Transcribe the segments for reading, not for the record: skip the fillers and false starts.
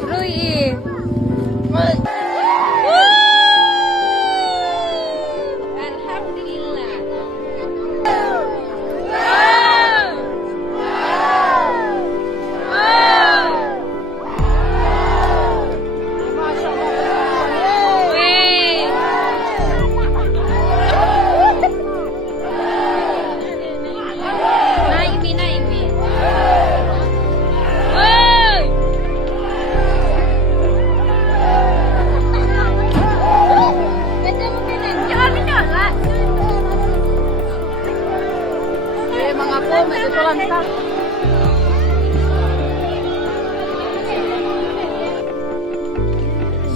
Roy eh. Alhamdulillah. Mga po, may tutulanta.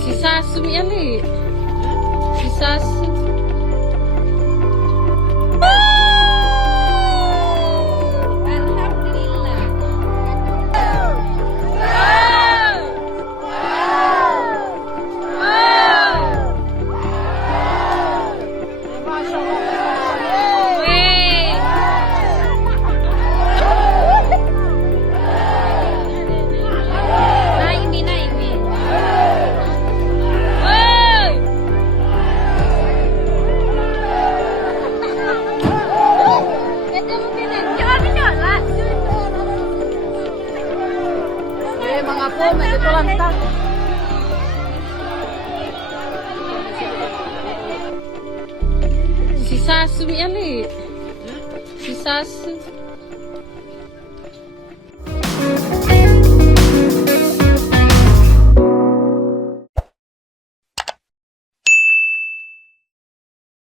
Si Sasu yan eh. Si Sasu. Alhamdulillah. Mga po, may tutulanta. Si Sasu yan eh. Si Sasu.